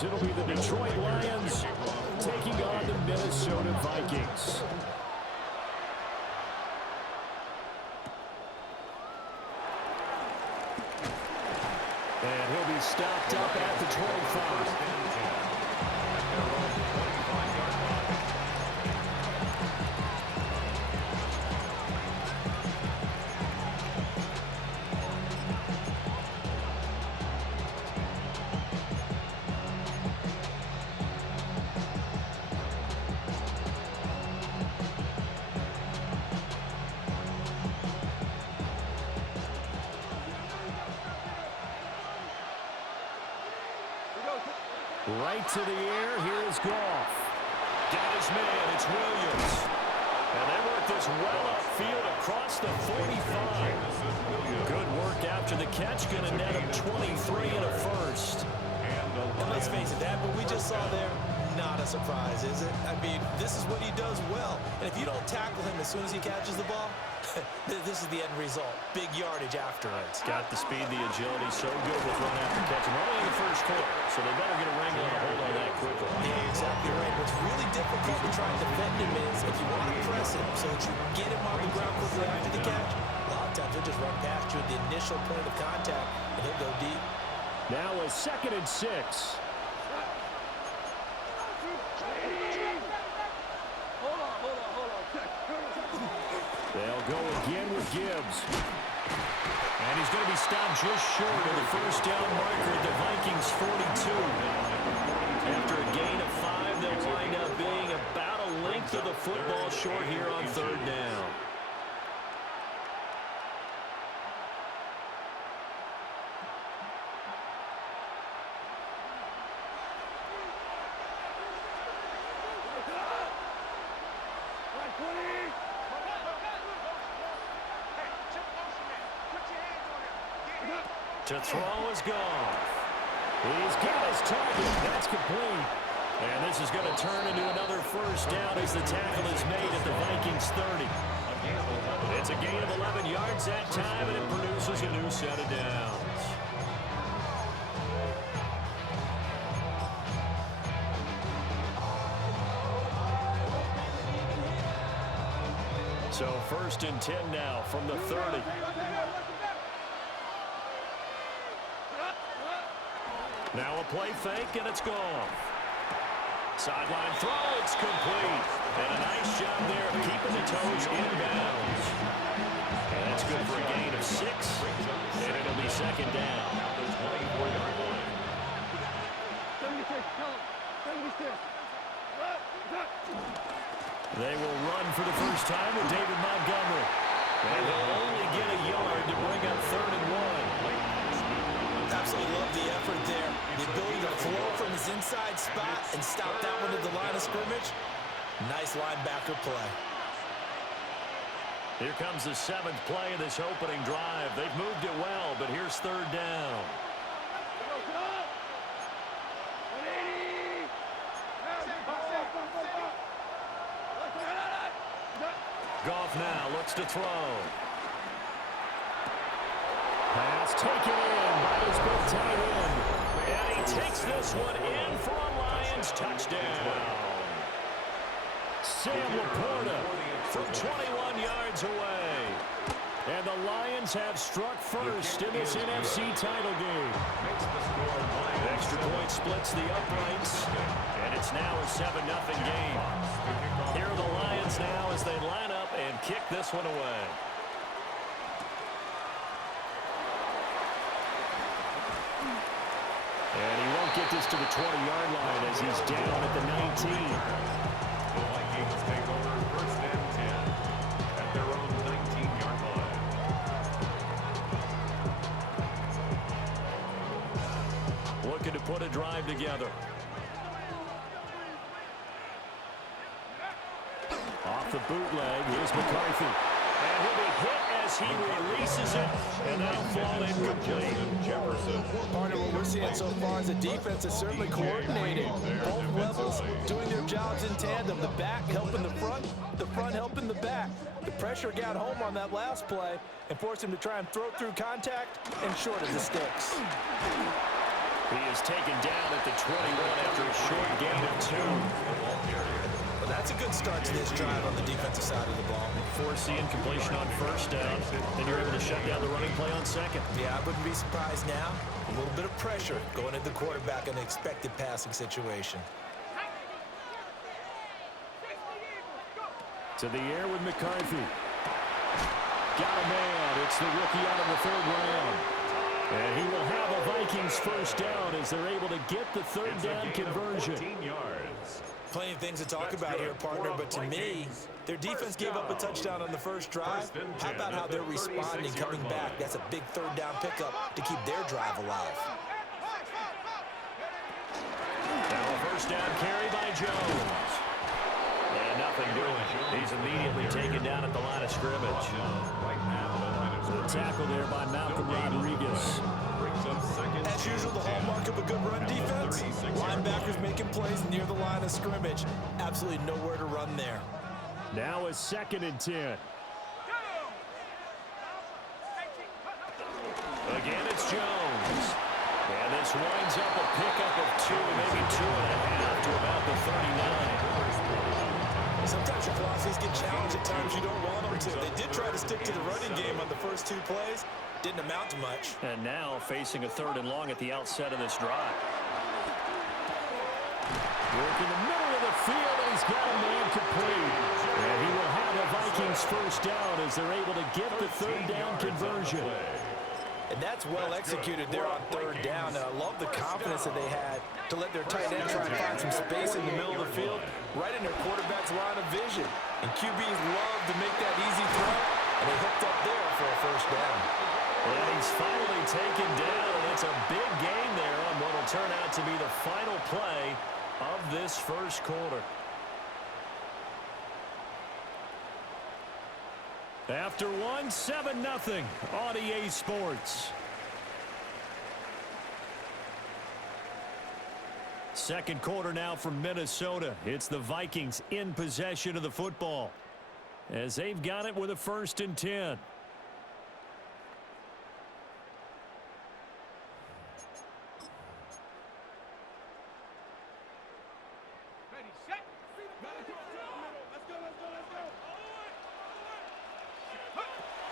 as it'll be the Detroit Lions taking on the Minnesota Vikings. And he'll be stopped up at the 25. Right to the air, here's Goff. Got his man, it's Williams. And they work this well upfield across the 45. Good work after the catch, going to net him 23 and a first. And let's face it, that what we just saw there, not a surprise, is it? I mean, this is what he does well. And if you don't tackle him as soon as he catches the ball, this is the end result. Big yardage after it. Got the speed, the agility, so good with run after catch. And only in the first quarter, so they better get a wrangle and a hold on that quickly. Yeah, exactly right. What's really difficult to try and defend him is if you want to press him so that you get him on the ground quickly after the catch, a lot of times he'll just run past you at the initial point of contact, and he'll go deep. Now a 2nd and 6. They'll go again with Gibbs. And he's going to be stopped just short of the first down marker at the Vikings 42. After a gain of 5, they'll wind up being about a length of the football short here on 3rd down. To throw is gone. He's got his target. That's complete. And this is going to turn into another first down as the tackle is made at the Vikings 30. It's a gain of 11 yards that time, and it produces a new set of downs. So 1st and 10 now from the 30. Now a play fake, and it's gone. Sideline throw, it's complete. And a nice job there of keeping the toes inbounds. And that's good for a gain of 6. And it'll be 2nd down. They will run for the first time with David Montgomery. And they'll only get a yard to bring up 3rd and 1. Absolutely love the effort there. The ability to flow from his inside spot and stop that one at the line of scrimmage. Nice linebacker play. Here comes the 7th play of this opening drive. They've moved it well, but here's 3rd down. Goff now looks to throw. Pass taken in by his big tight end. And he takes this one in for a Lions touchdown. Sam Laporta from 21 yards away. And the Lions have struck first in this NFC title game. Extra point splits the uprights. And it's now a 7-0 game. Here are the Lions now as they line up and kick this one away. And he won't get this to the 20-yard line as he's down at the 19. The Vikings take over 1st and 10 at their own 19-yard line. Looking to put a drive together. Off the bootleg, here's McCarthy. And he'll be hit as he releases it, and that'll fall incomplete. Part of what we're seeing so far is the defense is certainly coordinated. Both levels doing their jobs in tandem. The back helping the front helping the back. The pressure got home on that last play and forced him to try and throw through contact and short of the sticks. He is taken down at the 21 after a short gain of 2. Well, that's a good start to this drive on the defensive side of the ball. Forcing completion on first down. Then you're able to shut down the running play on second. Yeah, I wouldn't be surprised now. A little bit of pressure going at the quarterback in an expected passing situation. To the air with McCarthy. Got a man. It's the rookie out of the 3rd round. And he will have a Vikings first down as they're able to get the 3rd down conversion. 14 yards. Plenty of things to talk about here, partner, but to me, their defense gave up a touchdown on the first drive. How about how they're responding, coming back? That's a big 3rd down pickup to keep their drive alive. Now a first down carry by Jones. And nothing doing. He's immediately taken down at the line of scrimmage. The tackle there by Malcolm Rodriguez. As usual, the hallmark of a good run defense. Linebackers making plays near the line of scrimmage. Absolutely nowhere to run there. Now a 2nd and 10. Again, it's Jones. And this winds up a pickup of 2, maybe 2.5 to about the 39. Sometimes your philosophies get challenged at times you don't want them to. They did try to stick to the running game on the first 2 plays. Didn't amount to much. And now facing a 3rd and long at the outset of this drive. Work in the middle of the field, and he's got a man complete. And he will have a Vikings first down as they're able to get the 3rd down conversion. And that's well executed there on 3rd down. And I love the confidence that they had to let their tight end try and find some space in the middle of the field, right in their quarterback's line of vision. And QBs love to make that easy throw, and they hooked up there for a first down. And he's finally taken down, and it's a big gain there on what will turn out to be the final play of this first quarter. After 1, 7-0 on EA Sports. Second quarter now from Minnesota. It's the Vikings in possession of the football as they've got it with a 1st and 10.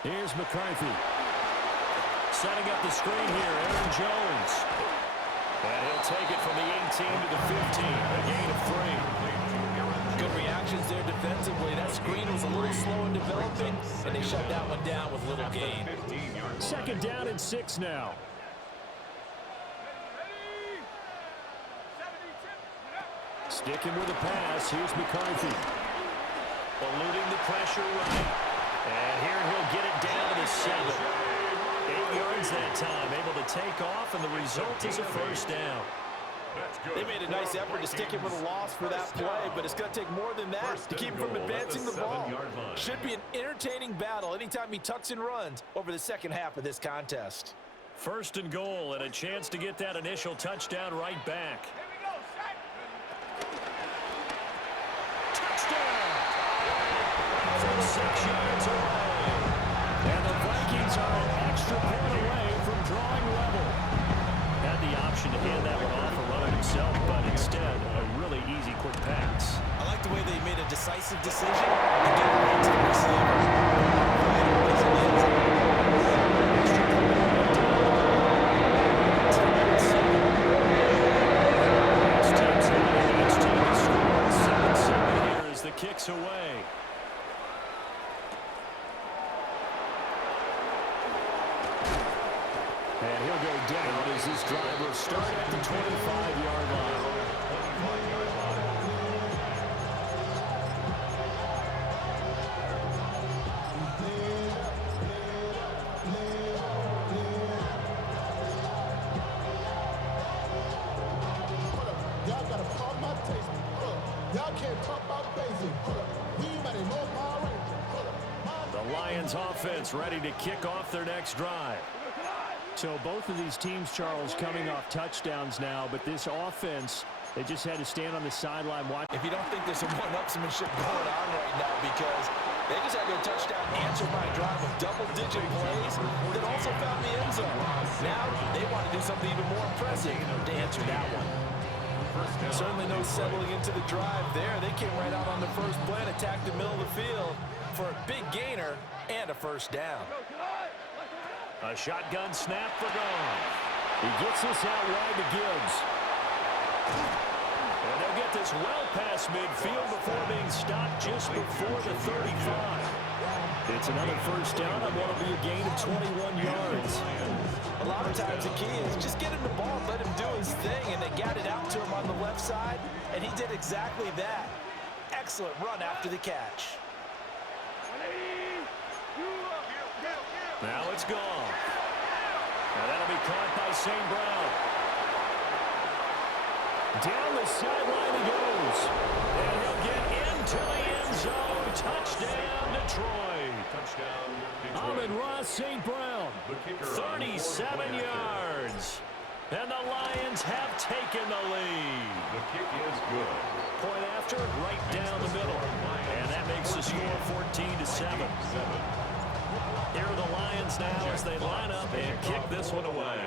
Here's McCarthy. Setting up the screen here, Aaron Jones. And he'll take it from the 18 to the 15, a gain of 3. Good reactions there defensively. That screen was a little slow in developing, and they shut that one down with little gain. 2nd down and 6 now. Sticking with the pass, here's McCarthy. Eluding the pressure right. And here he'll get it down to the 7. 8 yards that time, able to take off, and the result is a first down. They made a nice effort to stick him with a loss for that play, but it's going to take more than that to keep him from advancing the ball. Should be an entertaining battle anytime he tucks and runs over the second half of this contest. 1st and goal, and a chance to get that initial touchdown right back. Touchdown! From 6 yards away. And the Vikings are an extra point away from drawing level. Had the option to hand that one off and run it himself, but instead, a really easy quick pass. I like the way they made a decisive decision to get it right to the receiver. Kicks away. And he'll go down as this drive will start at the 25-yard line. Y'all gotta pump my taste. Y'all can't talk about basic. We better know Power Rangers. The Lions offense ready to kick off their next drive. So both of these teams, Charles, coming off touchdowns now, but this offense, they just had to stand on the sideline watch. If you don't think there's some one-upsmanship going on right now, because They just had their touchdown answered by a drive of double-digit plays that also found the end zone. Now they want to do something even more impressive to answer that one. Certainly no settling into the drive there. They came right out on the first play and attacked the middle of the field for a big gainer and a first down. A shotgun snap for Goff. He gets this out wide to Gibbs. And they'll get this well past midfield before being stopped just before the 35. It's another first down on what will be a gain of 21 yards. A lot of times the key is just get him the ball, let him do his thing, and they got it out to him on the left side, and he did exactly that. Excellent run after the catch. Now it's gone. And that'll be caught by St. Brown. Down the sideline he goes. And he'll get into the end zone. Touchdown, Detroit. Touchdown, Detroit. Amon-Ra St. Brown, 37 yards. And the Lions have taken the lead. The kick is good. Point after, right down the middle. And that makes the score 14-7. Here are the Lions now as they line up and kick this one away.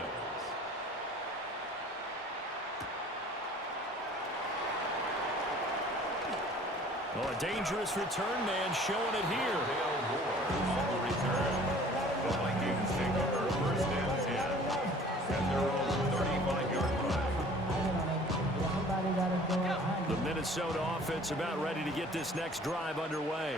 Oh, a dangerous return man showing it here. On the return, the Vikings take over first and 10 at their own 35-yard line. The Minnesota offense about ready to get this next drive underway.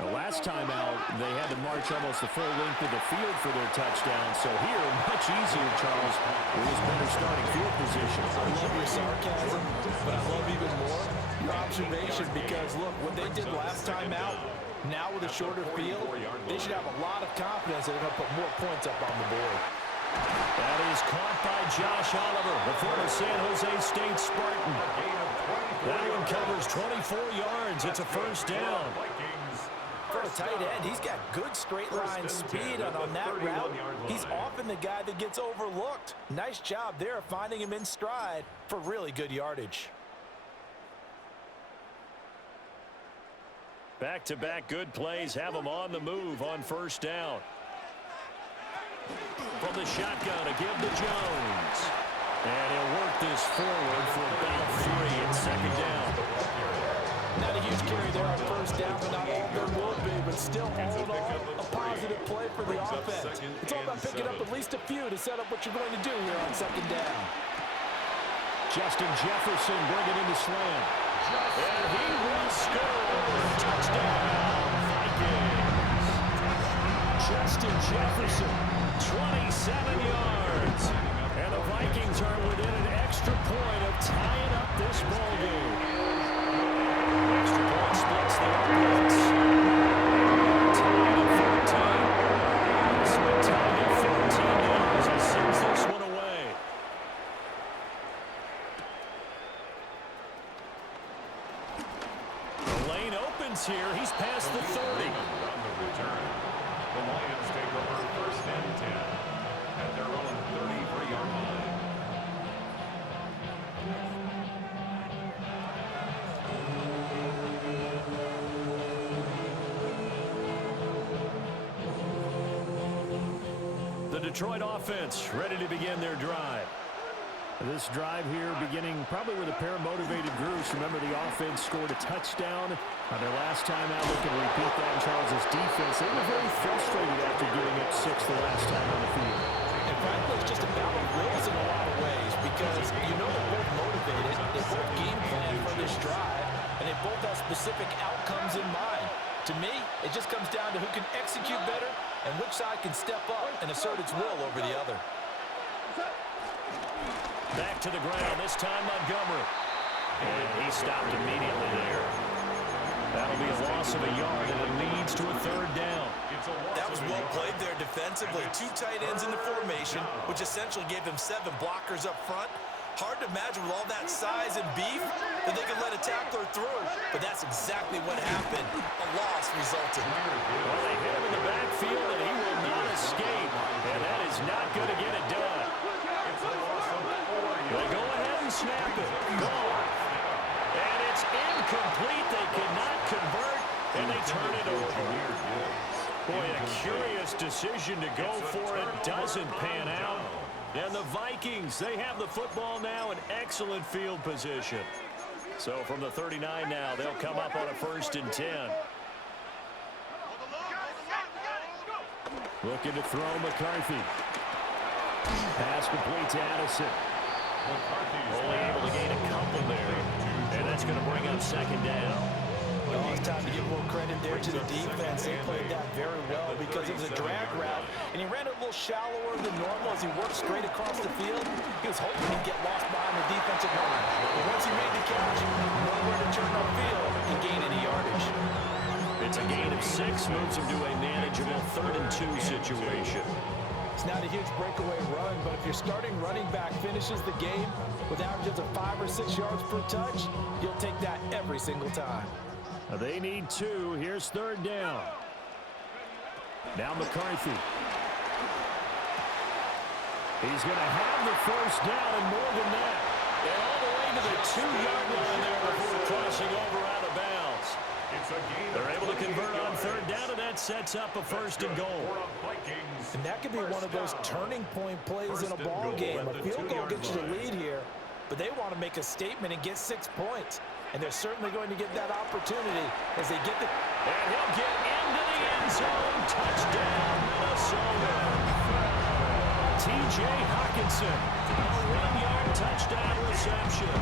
The last time out, they had to march almost the full length of the field for their touchdown. So here, much easier, Charles, with his better starting field position. I love your sarcasm, but I love even more your observation because, look, what they did last time out, now with a shorter field, they should have a lot of confidence that they're going to put more points up on the board. That is caught by Josh Oliver, the former San Jose State Spartan. That one covers 24 yards. It's a first down. For a tight end, he's got good straight line speed, and on that route, he's often the guy that gets overlooked. Nice job there finding him in stride for really good yardage. Back-to-back good plays have them on the move on first down. From the shotgun, a give to Jones. And he'll work this forward for about 3 and second down. Not a huge carry there on first down, but not all there will be, but still all in all, a positive play for the offense. It's all about picking up at least a few to set up what you're going to do here on second down. Justin Jefferson bringing in the slant. And he will score. Touchdown, Vikings. Justin Jefferson, 27 yards. And the Vikings are within an extra point of tying up this ball game. Extra point splits the offense. Tied at 14. This one tied at 14 now as he sends this one away. The lane opens here. He's past the 30. On the return, the Lions take over first and 10 at their own 33-yard line. The Detroit offense ready to begin their drive. This drive here beginning probably with a pair of motivated groups. Remember, the offense scored a touchdown on their last time out. Looking to repeat that in Charles's defense. They were very frustrated after giving up 6 the last time on the field. And frankly, it's just a battle of wills in a lot of ways because you know they're both motivated, they both game plan for this drive, and they both have specific outcomes in mind. To me, it just comes down to who can execute better and which side can step up and assert its will over the other. Back to the ground, this time Montgomery. And he stopped immediately there. That'll be a loss of a yard, and it leads to a third down. That was well played there defensively. 2 tight ends in the formation, which essentially gave them 7 blockers up front. Hard to imagine with all that size and beef that they could let a tackler through. But that's exactly what happened. A loss resulted. Well, they hit him in the backfield, and he will not escape. And that is not going to get it done. They go ahead and snap it. Gone. And it's incomplete. They could not convert. And they turn it over. Boy, a curious decision to go for it. Doesn't pan out. And the Vikings, they have the football now in excellent field position. So from the 39 now, they'll come up on a 1st and 10. Looking to throw McCarthy. Pass complete to Addison. Only able to gain a couple there. And that's going to bring up 2nd down. Well, it's time to give more credit there to the defense. They played that very well because it was a drag route, and he ran it a little shallower than normal as he worked straight across the field. He was hoping he'd get lost behind the defensive line. But once he made the catch, nowhere to turn upfield and gain any yardage. It's a gain of 6, moves him to a manageable 3rd and 2 situation. It's not a huge breakaway run, but if your starting running back finishes the game with averages of 5 or 6 yards per touch, you'll take that every single time. They need 2. Here's 3rd down. Now McCarthy. He's going to have the 1st down and more than that. And all the way to the 2-yard line there before crossing over out of bounds. They're able to convert on 3rd down, and that sets up a 1st and goal. And that could be one of those turning point plays in a ball game. A field goal gets you the lead here, but they want to make a statement and get 6 points. And they're certainly going to get that opportunity as they get the... And he'll get into the end zone. Touchdown, Minnesota. T.J. Hawkinson, a 1-yard touchdown reception.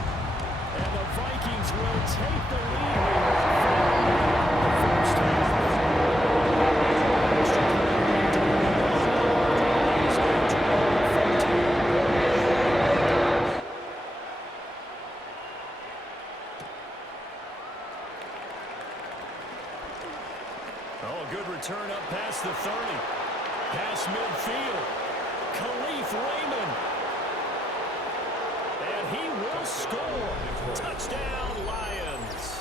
And the Vikings will take the lead here. The first half. Return up past the 30. Past midfield. Khalif Raymond. And he will score. Touchdown, Lions.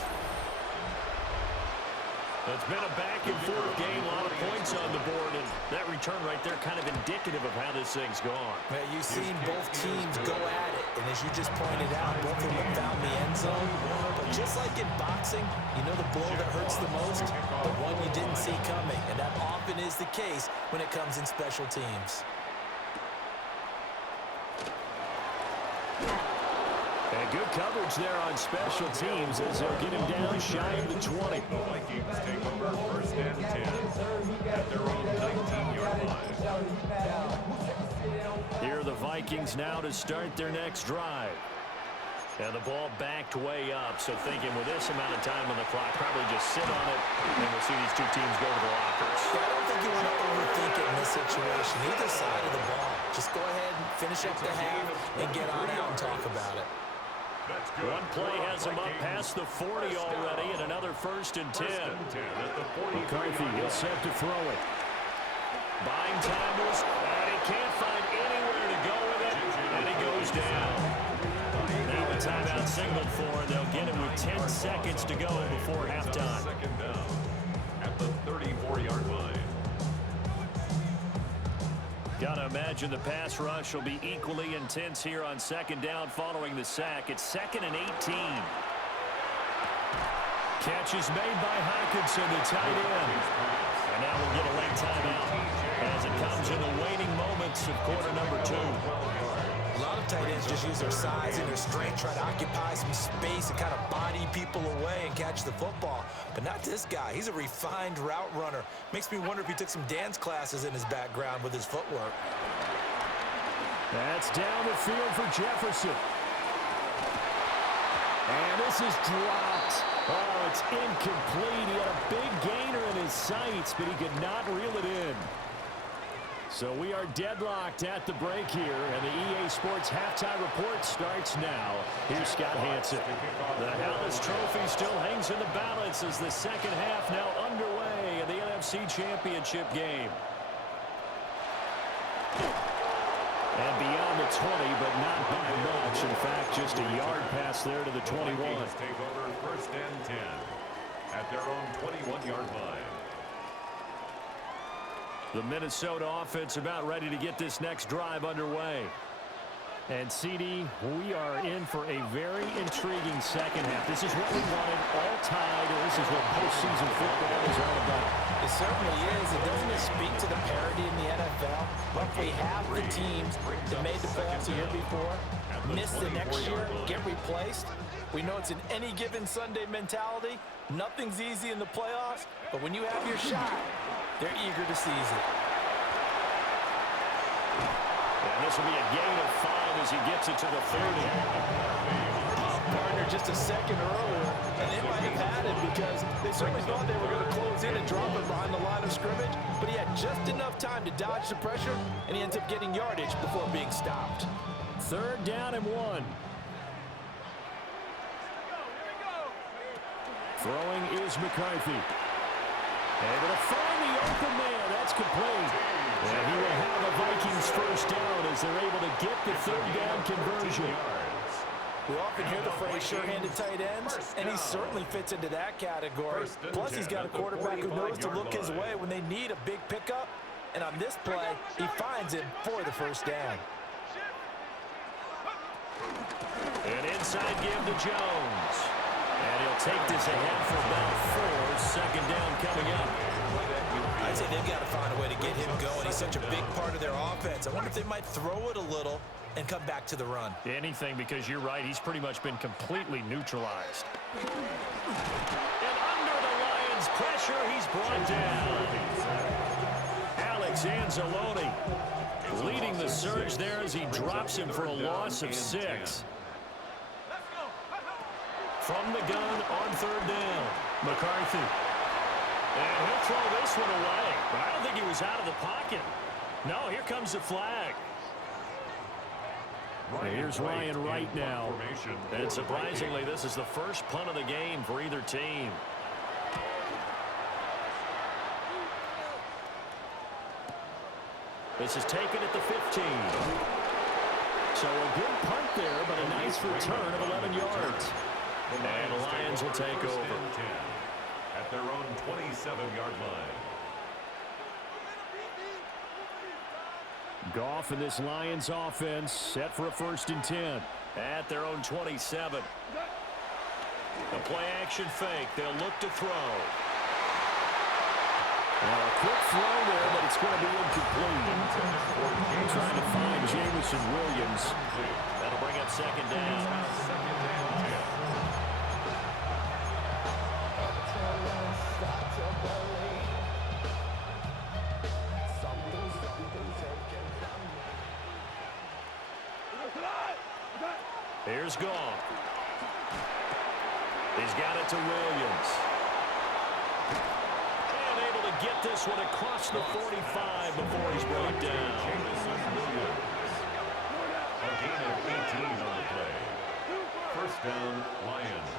It's been a back-and-forth game. A lot of points on the board. And that return right there kind of indicative of how this thing's gone. Man, you've seen both teams go at it. And as you just pointed out, both of them found the end zone. But just like in boxing, you know the blow that hurts the most? The one you didn't see coming. And that often is the case when it comes in special teams. And good coverage there on special teams as they'll get him down shy of the 20. The Vikings take over 1st and 10 at their own 19-yard line. Here are the Vikings now to start their next drive. And the ball backed way up, so thinking with this amount of time on the clock, probably just sit on it, and we'll see these 2 teams go to the lockers. Yeah, I don't think you want to overthink it in this situation. Either side of the ball. Just go ahead and finish up the half and get on out and talk about it. One play has him up past the 40 already, and another 1st and 10. McCarthy, he'll set to throw it. Buying time was, and he can't find anywhere to go with it, and he goes down. Now a timeout signaled for, and they'll get him with 10 seconds to go before halftime. 2nd down at the 34-yard line. Gotta imagine the pass rush will be equally intense here on 2nd down following the sack. It's 2nd and 18. Catch is made by Hawkinson, the tight end. And now we'll get a late timeout as it comes in the waning moments of quarter number 2. A lot of tight ends just use their size and their strength, try to occupy some space and kind of body people away and catch the football. But not this guy. He's a refined route runner. Makes me wonder if he took some dance classes in his background with his footwork. That's down the field for Jefferson. And this is dropped. Oh, it's incomplete. He had a big gainer in his sights, but he could not reel it in. So we are deadlocked at the break here, and the EA Sports halftime report starts now. Here's Scott Hansen. The Hallis Trophy still hangs in the balance as the second half now underway in the NFC Championship game. And beyond the 20, but not by much. In fact, just a yard pass there to the 21. Take over 1st and 10 at their own 21-yard line. The Minnesota offense about ready to get this next drive underway. And, CD, we are in for a very intriguing second half. This is what we wanted, all tied. This is what postseason football is all about. It certainly is. And doesn't it speak to the parity in the NFL? Roughly half the teams that made the playoffs the year before miss the next year, get replaced. We know it's an any given Sunday mentality. Nothing's easy in the playoffs, but when you have your shot, they're eager to seize it. And this will be a gain of 5 as he gets it to the 30. Partner just a second earlier, and they might have had it because they certainly thought they were going to close in and drop it behind the line of scrimmage, but he had just enough time to dodge the pressure, and he ends up getting yardage before being stopped. 3rd down and 1. Throwing is McCarthy. Able to find the open man. That's complete. And he will have a Vikings first down as they're able to get the 3rd down conversion. We often hear the phrase sure-handed tight ends, and he certainly fits into that category. Plus, he's got a quarterback who knows to look his way when they need a big pickup. And on this play, he finds him for the first down. An inside give to Jones. And he'll take this ahead for about 4. 2nd down coming up. I'd say they've got to find a way to get him going. He's such a big part of their offense. I wonder if they might throw it a little and come back to the run. Anything, because you're right. He's pretty much been completely neutralized. And under the Lions' pressure, he's brought down. Alex Anzalone leading the surge there as he drops him for a loss of 6. From the gun on 3rd down, McCarthy. And he'll throw this one away. But I don't think he was out of the pocket. No, here comes the flag. Here's Ryan Wright now. And surprisingly, this is the first punt of the game for either team. This is taken at the 15. So a good punt there, but a nice return of 11 yards. And the Lions will take over. At their own 27-yard line. Goff and this Lions offense set for a 1st and 10. At their own 27. A play-action fake. They'll look to throw. A quick throw there, but it's going to be incomplete. Trying to find Jamison Williams. That'll bring up 2nd down. Here's Goff. He's got it to Williams. And able to get this one across the 45 before he's brought down. A gain of 18 on the play. 1st down, Lions.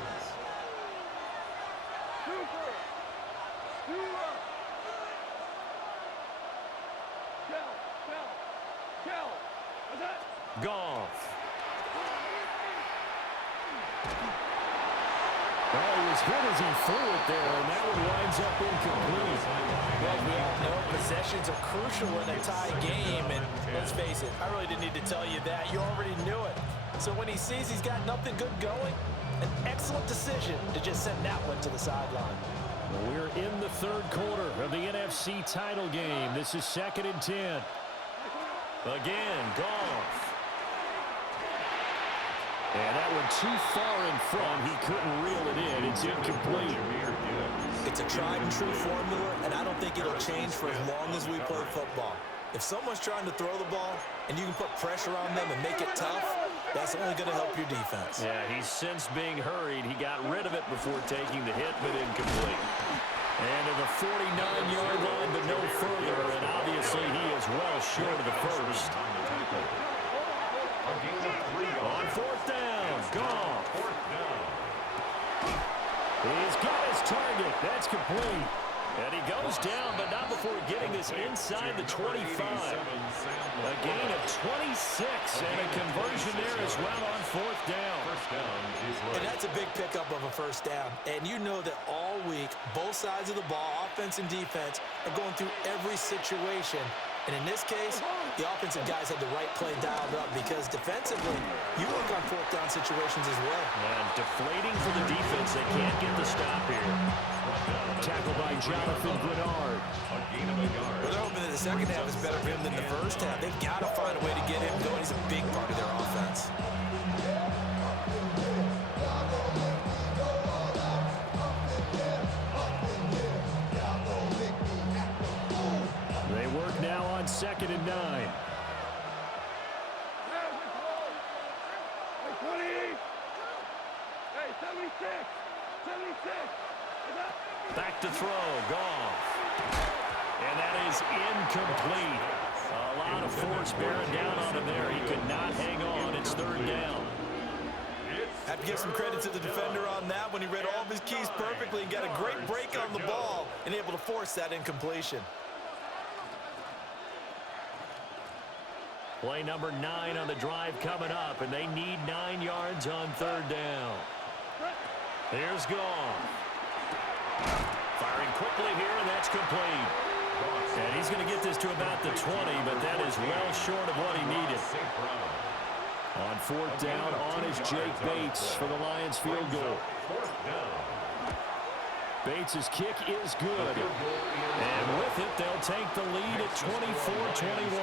Goff. Well, he was hit as he threw it there, and that one winds up incomplete. Well, we all know possessions are crucial in a tie game, and let's face it, I really didn't need to tell you that. You already knew it. So when he sees he's got nothing good going, an excellent decision to just send that one to the sideline. We're in the 3rd quarter of the NFC title game. This is 2nd and 10. Again, Goff. And that one too far in front. He couldn't reel it in. It's incomplete. It's a tried and true formula, and I don't think it'll change for as long as we play football. If someone's trying to throw the ball and you can put pressure on them and make it tough, that's only going to help your defense. Yeah, he's since being hurried. He got rid of it before taking the hit, but incomplete. And to the 49-yard line, but no further, and obviously he is well short of the first. On 4th down, Goff. He's got his target. That's complete. And he goes down, but not before getting this inside the 25. A gain of 26 and a conversion there as well on 4th down. And that's a big pickup of a 1st down. And you know that all week, both sides of the ball, offense and defense, are going through every situation And in this case, the offensive guys had the right play dialed up because defensively, you work on fourth down situations as well. And deflating for the defense. They can't get the stop here. Tackled by Jonathan Grenard. Well, they're hoping that the second half is better for him than the first half. They've got to find a way to get him going. He's a big part of their offense. They work now on 2nd and 9. Back to throw, Goff. And that is incomplete. A lot of force bearing down on him there. He could not hang on. It's 3rd down. Have to give some credit to the defender on that when he read all of his keys perfectly and got a great break on the ball and able to force that incompletion. Play number 9 on the drive coming up, and they need 9 yards on 3rd down. Here's Goff. Firing quickly here, and that's complete. And he's going to get this to about the 20, but that is well short of what he needed. On 4th down, on is Jake Bates for the Lions field goal. Bates' kick is good. And with it, they'll take the lead at 24-21.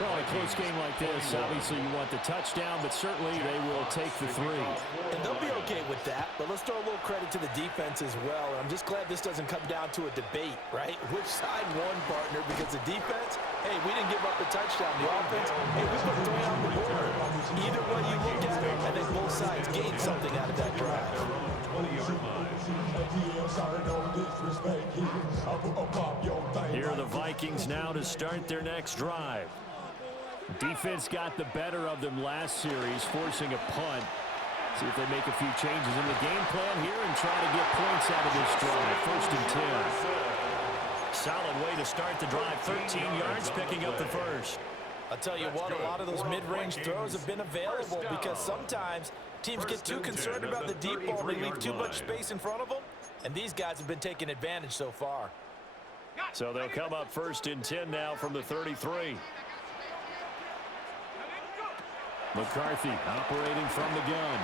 Well, a close game like this, obviously you want the touchdown, but certainly they will take the 3. And they'll be okay with that, but let's throw a little credit to the defense as well. And I'm just glad this doesn't come down to a debate, right? Which side won, partner? Because the defense, hey, we didn't give up a touchdown. The offense, hey, we put 3 on the board. Either way you look at it, I think both sides gained something out of that drive. Here are the Vikings now to start their next drive. Defense got the better of them last series, forcing a punt. See if they make a few changes in the game plan here and try to get points out of this drive. 1st and 10. Solid way to start the drive. 13 yards, picking up the first. I'll tell you what, a lot of those mid-range throws have been available because sometimes teams get too concerned about the deep ball. They leave too much space in front of them, and these guys have been taking advantage so far. So they'll come up 1st and 10 now from the 33. McCarthy operating from the gun.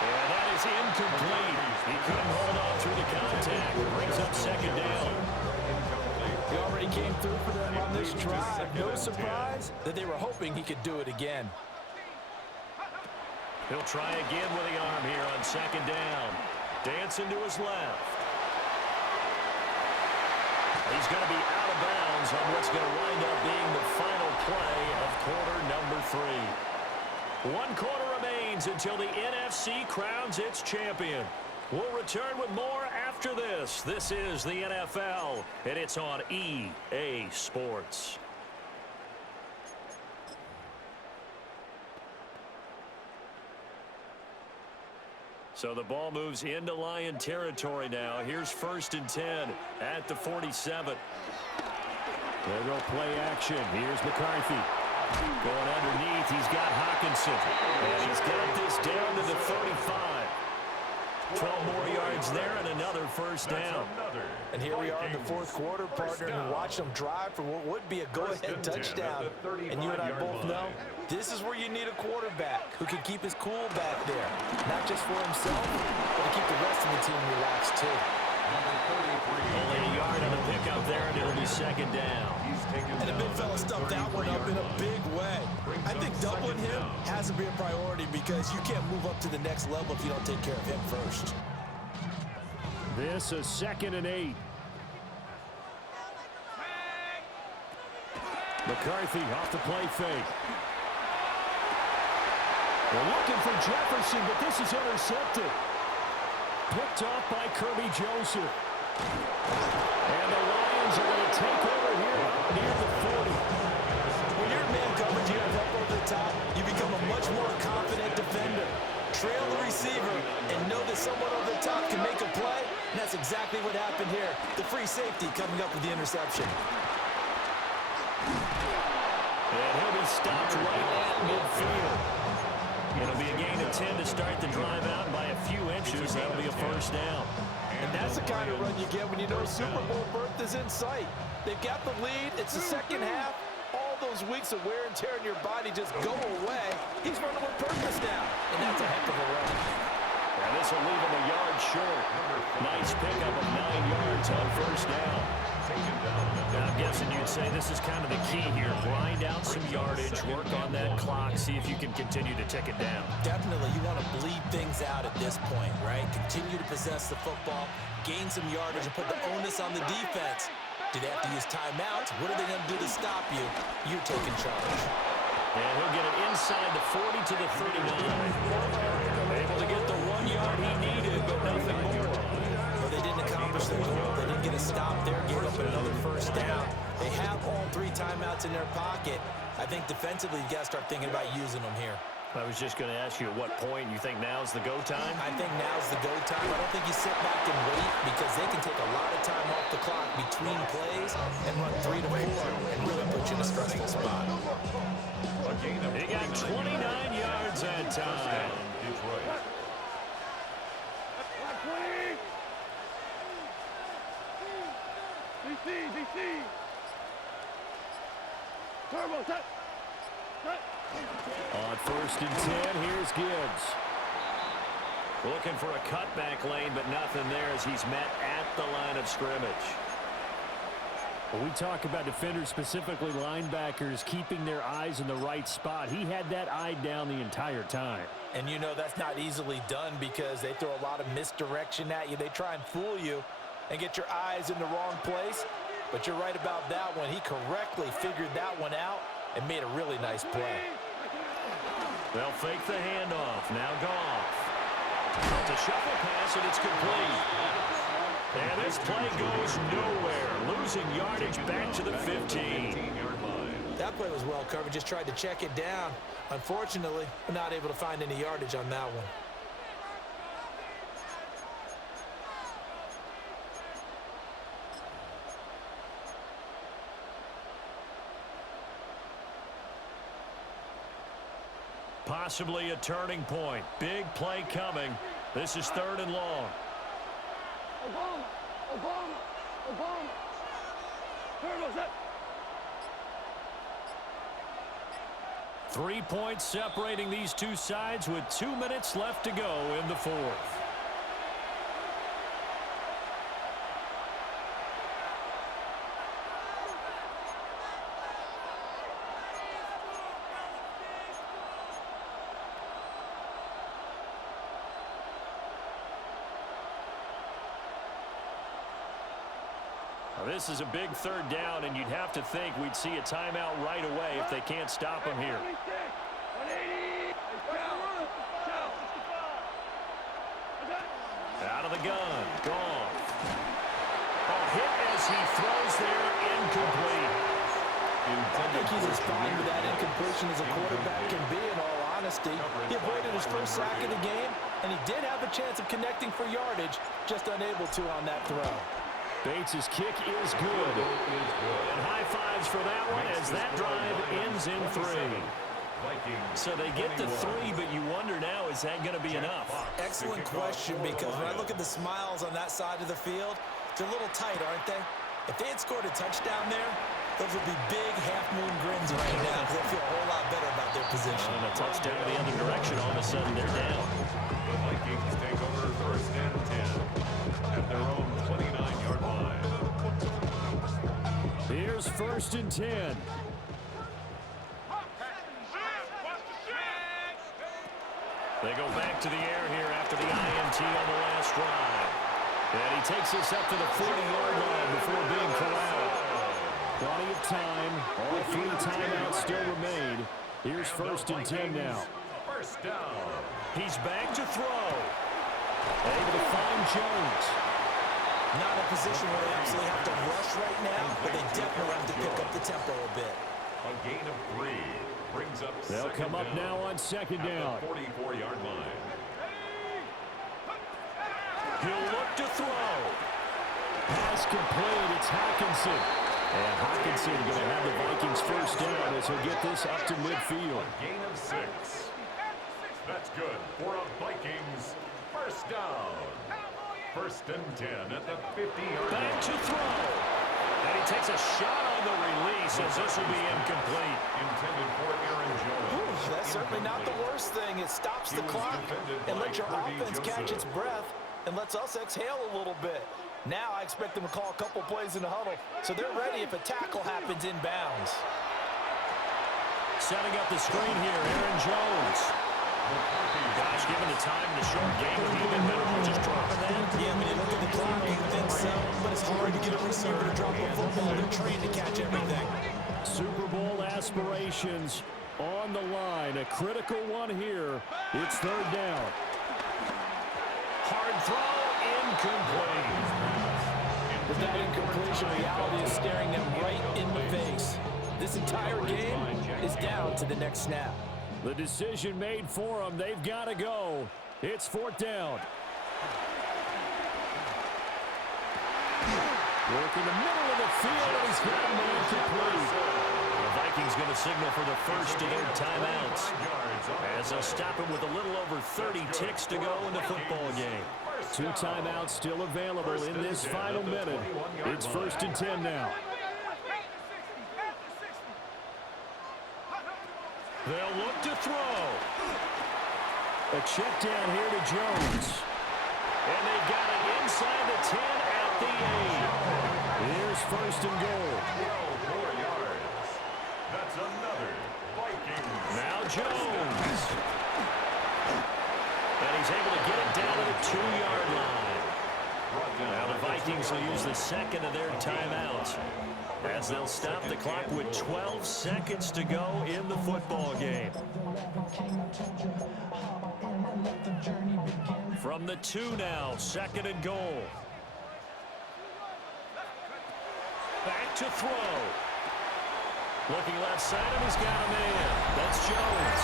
And that is incomplete. He couldn't hold on through the contact. Brings up 2nd down. He already came through for them on this drive. No surprise that they were hoping he could do it again. He'll try again with the arm here on 2nd down. Dancing to his left. He's going to be out of bounds on what's going to wind up being the final play of quarter number 3. 1 quarter remains until the NFC crowns its champion. We'll return with more after this. This is the NFL, and it's on EA Sports. So the ball moves into Lion territory now. Here's 1st and 10 at the 47. There go play action. Here's McCarthy. Going underneath, he's got Hawkinson. And he's got this down to the 35. 12 more yards there and another 1st down. And here we are in the 4th quarter, partner, and watch them drive for what would be a go-ahead touchdown. And you and I both know this is where you need a quarterback who can keep his cool back there. Not just for himself, but to keep the rest of the team relaxed too. Only a yard on the pickup there, and it'll be 2nd down. And the big fella stuffed that one up in a big way. I think doubling him has to be a priority because you can't move up to the next level if you don't take care of him first. This is 2nd and 8. McCarthy off the play fake. They're looking for Jefferson, but this is intercepted. Picked off by Kirby Joseph. And the Lions are going to take over here near the 40. When you're in man coverage, you have help over the top. You become a much more confident defender. Trail the receiver and know that someone over the top can make a play. And that's exactly what happened here. The free safety coming up with the interception. And he'll be stopped right at midfield. It'll be a gain of 10 to start the drive out by a few inches. That'll be a 1st down. And that's the kind of run you get when you know Super Bowl berth is in sight. They've got the lead. It's the second half. All those weeks of wear and tear in your body just go away. He's running with purpose now, and that's a heck of a run. And this will leave him a yard short. Nice pickup of 9 yards on first down. Now, I'm guessing you'd say this is kind of the key here. Grind out some yardage, work on that clock, see if you can continue to tick it down. Definitely, you want to bleed things out at this point, right? Continue to possess the football, gain some yardage, and put the onus on the defense. Do they have to use timeouts? What are they going to do to stop you? You're taking charge. And he'll get it inside the 40 to the 39. Able to get the 1 yard he needed, but nothing more. Well, they didn't accomplish their goal. They didn't get a stop there, gave up another first down. They have all 3 timeouts in their pocket. I think defensively, you got to start thinking about using them here. I was just going to ask you at what point you think now's the go time? I think now's the go time. I don't think you sit back and wait because they can take a lot of time off the clock between plays and run 3 to 4 and really put you in a stressful spot. He got 29 yards that time. Detroit. DC. Turbo, set. On first and 10, here's Gibbs. Looking for a cutback lane, but nothing there as he's met at the line of scrimmage. When we talk about defenders, specifically linebackers, keeping their eyes in the right spot, he had that eye down the entire time. And you know that's not easily done because they throw a lot of misdirection at you. They try and fool you and get your eyes in the wrong place. But you're right about that one. He correctly figured that one out and made a really nice play. They'll fake the handoff. Now Goff. It's a shuffle pass, and it's complete. And this play goes nowhere. Losing yardage back to the 15. That play was well covered. Just tried to check it down. Unfortunately, we're not able to find any yardage on that one. Possibly a turning point. Big play coming. This is 3rd and long. Obama. Turbo, set. 3 points separating these two sides with 2 minutes left to go in the 4th. This is a big 3rd down, and you'd have to think we'd see a timeout right away if they can't stop him here. Out of the gun. Goff. A hit as he throws there, incomplete. I think he's as fine with that incompletion as a quarterback can be, in all honesty. He avoided his first sack of the game, and he did have a chance of connecting for yardage, just unable to on that throw. Bates' kick is good. And high fives for that one as that drive ends in 3. So they get to 3, but you wonder now, is that going to be enough? Excellent question, because when I look at the smiles on that side of the field, they're a little tight, aren't they? If they had scored a touchdown there, those would be big half-moon grins right now because they feel a whole lot better about their position. And a touchdown the other direction, all of a sudden they're down. The Vikings take over 1st and 10 at their own 29-yard line. Here's 1st and 10. They go back to the air here after the INT on the last drive. And he takes this up to the 40-yard line before being corralled. Plenty of time. All 3 timeouts still remain. Here's 1st and 10 now. First down. He's back to throw. Able to find Jones. Not in a position where they absolutely have to rush right now, but they definitely have to pick up the tempo a bit. A gain of 3 brings up They'll come up down now on 2nd down. at the 44-yard line. He'll look to throw. Pass complete. It's Hockenson. And Hockenson going to have the Vikings first down as he'll get this up to midfield. A gain of 6. That's good for a Vikings first down. 1st and 10 at the 50-yard line. Back to throw. And he takes a shot on the release as this will be incomplete. Intended for Aaron Jones. That's certainly not the worst thing. It stops the clock and lets your offense catch its breath and lets us exhale a little bit. Now I expect them to call a couple plays in the huddle, so they're ready if a tackle happens inbounds. Setting up the screen here, Aaron Jones. Gosh, given the time in the short game, would he have been better off just dropping that? Yeah, when you look at the clock, you think so, but it's hard to get a receiver to drop a football. They're trained to catch everything. Super Bowl aspirations on the line. A critical one here. It's third down. Hard throw, incomplete. With that incompletion, reality is staring them right in the face. This entire game is down to the next snap. The decision made for them. They've got to go. It's fourth down. Work in the middle of the field, and he's got a man complete. The Vikings going to signal for the first of their timeouts, as they'll stop him with a little over 30 ticks to go in the football game. 2 timeouts still available in this final minute. It's 1st and 10 now. They'll look to throw. A check down here to Jones. And they've got it inside the 10 at the 8. Here's 1st and goal. 12 more yards. That's another Vikings. Now Jones. And he's able to get it down to the 2-yard line. Now the Vikings will use the second of their timeouts, as they'll stop the clock with 12 seconds to go in the football game. From the 2 now, 2nd and goal. Back to throw. Looking left side, and he's got a man. That's Jones.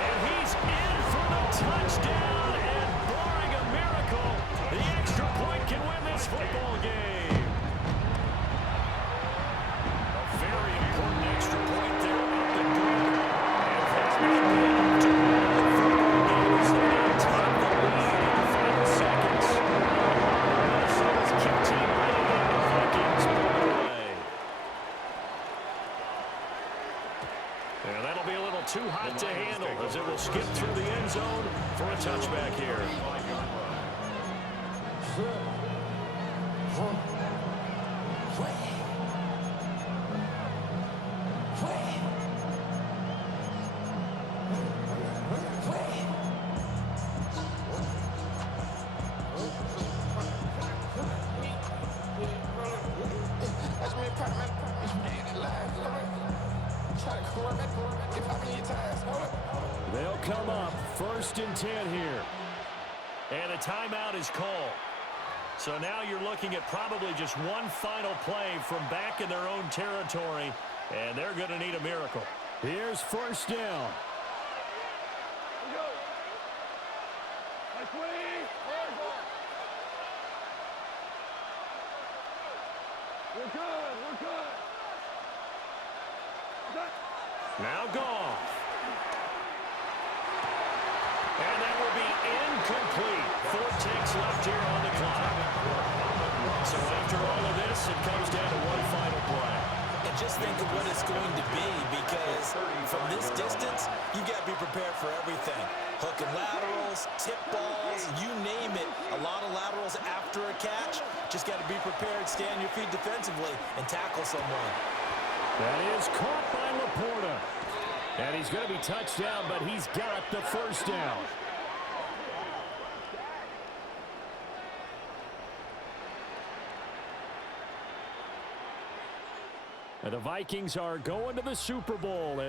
And he's in for the touchdown, and barring a miracle, the extra point can win this football game. A very important extra point there up and good. And that's not big enough to win the football game as they now top the lead in the final seconds. Minnesota's key team ready now. Vikings pull it away. And that'll be a little too hot to handle, as it will skip through the end zone for a touchback here. They'll come up 1st and 10 here. And a timeout is called. So now you're looking at probably just one final play from back in their own territory, and they're going to need a miracle. Here's 1st down. Now Goff. And that will be incomplete. 4 ticks left here on the clock. So after all of this, it comes down to one final play. And just think of what it's going to be, because from this distance, you got to be prepared for everything. Hook and laterals, tip balls, you name it. A lot of laterals after a catch. Just got to be prepared, stay on your feet defensively, and tackle someone. That is caught by Laporta. And he's going to be touched down, but he's got the 1st down. And the Vikings are going to the Super Bowl as